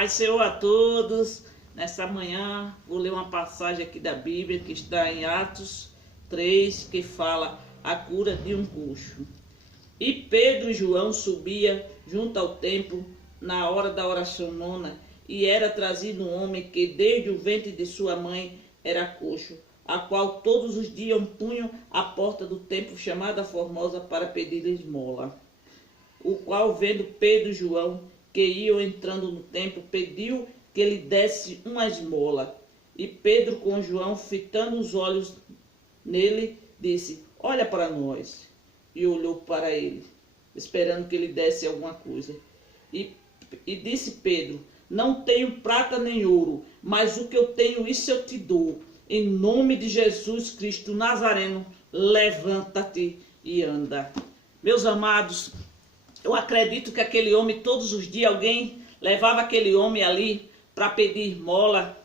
Paz Senhor a todos. Nessa manhã vou ler uma passagem aqui da Bíblia que está em Atos 3, que fala a cura de um coxo. E Pedro e João subia junto ao templo na hora da oração nona, e era trazido um homem que desde o ventre de sua mãe era coxo, a qual todos os dias punham à porta do templo chamada Formosa para pedir esmola. O qual, vendo Pedro e João que iam entrando no templo, pediu que lhe desse uma esmola. E Pedro, com João, fitando os olhos nele, disse: olha para nós. E olhou para ele, esperando que lhe desse alguma coisa. E disse Pedro: não tenho prata nem ouro, mas o que eu tenho, isso eu te dou. Em nome de Jesus Cristo Nazareno, levanta-te e anda. Meus amados, eu acredito que aquele homem, todos os dias, alguém levava aquele homem ali para pedir esmola,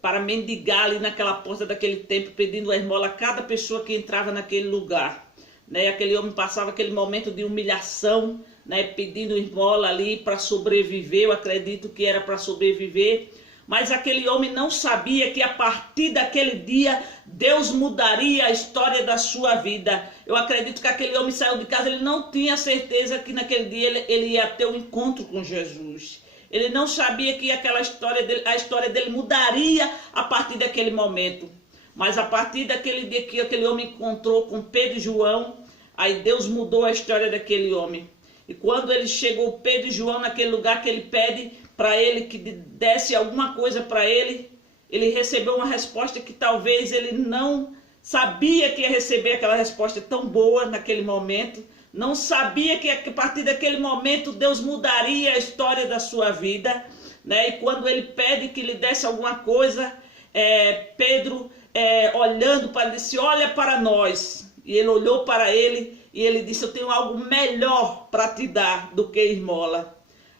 para mendigar ali naquela porta daquele templo, pedindo a esmola a cada pessoa que entrava naquele lugar. Né? Aquele homem passava aquele momento de humilhação, né? Pedindo esmola ali para sobreviver. Eu acredito que era para sobreviver. Mas aquele homem não sabia que a partir daquele dia Deus mudaria a história da sua vida. Eu acredito que aquele homem saiu de casa, ele não tinha certeza que naquele dia ele ia ter um encontro com Jesus. Ele não sabia que aquela história dele, a história dele mudaria a partir daquele momento. Mas a partir daquele dia que aquele homem encontrou com Pedro e João, aí Deus mudou a história daquele homem. E quando ele chegou, Pedro e João, naquele lugar que ele pede para ele que desse alguma coisa para ele, ele recebeu uma resposta que talvez ele não sabia que ia receber aquela resposta tão boa naquele momento. Não sabia que a partir daquele momento Deus mudaria a história da sua vida. Né? E quando ele pede que lhe desse alguma coisa, Pedro, olhando para ele, disse: olha para nós. E ele olhou para ele e ele disse: eu tenho algo melhor para te dar do que esmola.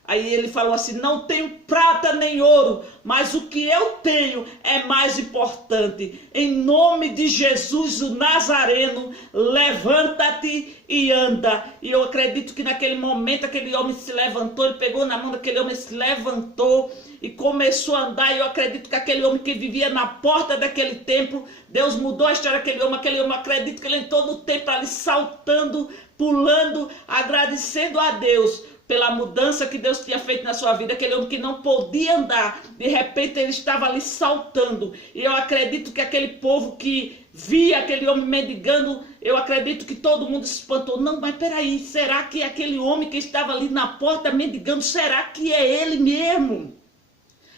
Aí ele falou assim: não tenho prata nem ouro, mas o que eu tenho é mais importante. Em nome de Jesus, o Nazareno, levanta-te e anda. E eu acredito que naquele momento aquele homem se levantou, ele pegou na mão daquele homem, se levantou e começou a andar. E eu acredito que aquele homem que vivia na porta daquele templo, Deus mudou a história daquele homem. Aquele homem, acredito que ele entrou no templo ali saltando, pulando, agradecendo a Deus pela mudança que Deus tinha feito na sua vida. Aquele homem que não podia andar, de repente ele estava ali saltando. E eu acredito que aquele povo que via aquele homem mendigando, eu acredito que todo mundo se espantou. Não, mas peraí, será que é aquele homem que estava ali na porta mendigando, será que é ele mesmo?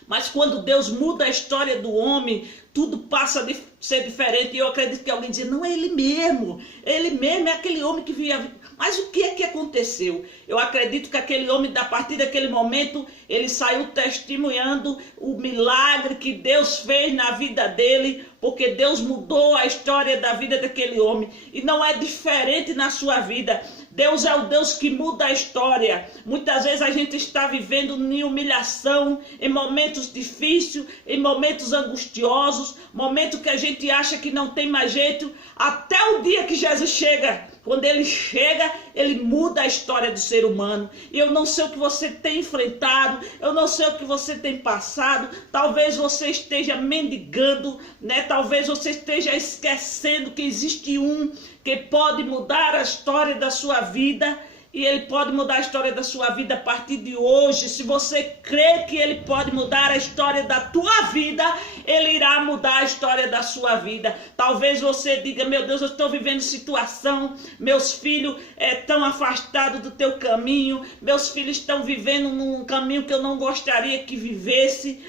Mas quando Deus muda a história do homem, tudo passa a ser diferente. E eu acredito que alguém dizia: não, é ele mesmo é aquele homem que via. Mas o que é que aconteceu? Eu acredito que aquele homem, a partir daquele momento, ele saiu testemunhando o milagre que Deus fez na vida dele, porque Deus mudou a história da vida daquele homem. E não é diferente na sua vida. Deus é o Deus que muda a história. Muitas vezes a gente está vivendo em humilhação, em momentos difíceis, em momentos angustiosos, momentos que a gente acha que não tem mais jeito, até o dia que Jesus chega. Quando ele chega, ele muda a história do ser humano. E eu não sei o que você tem enfrentado, eu não sei o que você tem passado. Talvez você esteja mendigando, né? Talvez você esteja esquecendo que existe um que pode mudar a história da sua vida. E ele pode mudar a história da sua vida a partir de hoje. Se você crê que ele pode mudar a história da tua vida, ele irá mudar a história da sua vida. Talvez você diga: meu Deus, eu estou vivendo situação, meus filhos estão afastados do teu caminho, meus filhos estão vivendo num caminho que eu não gostaria que vivesse.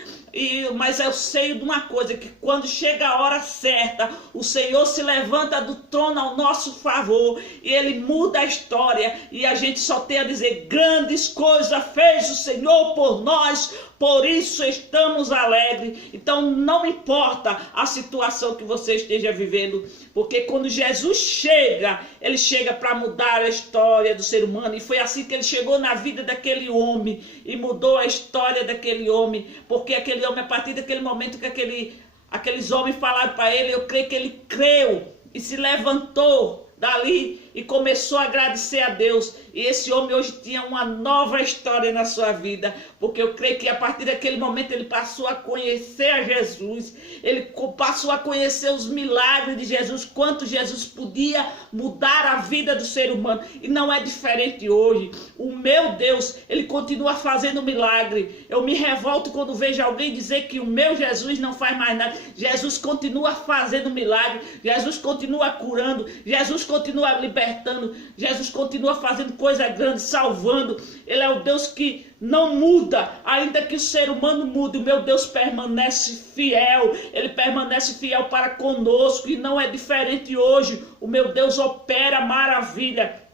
Mas eu sei de uma coisa, que quando chega a hora certa, o Senhor se levanta do trono ao nosso favor e ele muda a história, e a gente só tem a dizer: grandes coisas fez o Senhor por nós, por isso estamos alegres. Então não importa a situação que você esteja vivendo, porque quando Jesus chega, ele chega para mudar a história do ser humano. E foi assim que ele chegou na vida daquele homem e mudou a história daquele homem, porque aquele homem, a partir daquele momento que aqueles homens falaram para ele, eu creio que ele creu e se levantou dali e começou a agradecer a Deus. E esse homem hoje tinha uma nova história na sua vida, porque eu creio que a partir daquele momento ele passou a conhecer a Jesus, ele passou a conhecer os milagres de Jesus, quanto Jesus podia mudar a vida do ser humano. E não é diferente hoje. O meu Deus, ele continua fazendo milagre. Eu me revolto quando vejo alguém dizer que o meu Jesus não faz mais nada. Jesus continua fazendo milagre, Jesus continua curando, Jesus continua libertando, Jesus continua fazendo coisa grande, salvando. Ele é o Deus que não muda, ainda que o ser humano mude. O meu Deus permanece fiel, ele permanece fiel para conosco, e não é diferente hoje. O meu Deus opera maravilha.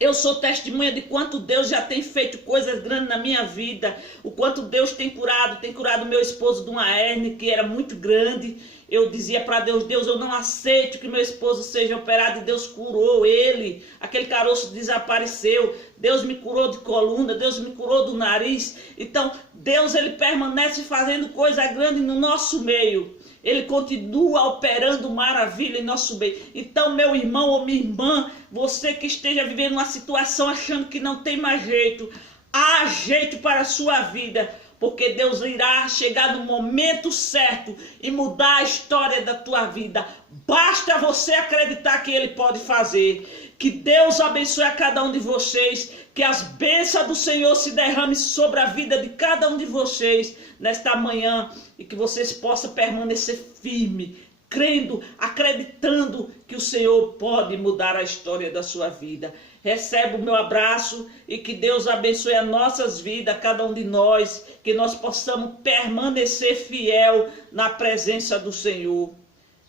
Eu sou testemunha de quanto Deus já tem feito coisas grandes na minha vida, o quanto Deus tem curado meu esposo de uma hérnia que era muito grande. Eu dizia para Deus, Deus, eu não aceito que meu esposo seja operado, e Deus curou ele, aquele caroço desapareceu, Deus me curou de coluna, Deus me curou do nariz. Então Deus, ele permanece fazendo coisa grande no nosso meio. Ele continua operando maravilha em nosso meio. Então, meu irmão ou minha irmã, você que esteja vivendo uma situação achando que não tem mais jeito, há jeito para a sua vida, porque Deus irá chegar no momento certo e mudar a história da tua vida. Basta você acreditar que Ele pode fazer. Que Deus abençoe a cada um de vocês, que as bênçãos do Senhor se derramem sobre a vida de cada um de vocês nesta manhã, e que vocês possam permanecer firmes, crendo, acreditando que o Senhor pode mudar a história da sua vida. Recebe o meu abraço e que Deus abençoe as nossas vidas, cada um de nós, que nós possamos permanecer fiel na presença do Senhor.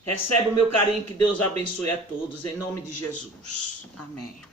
Recebe o meu carinho, que Deus abençoe a todos, em nome de Jesus. Amém.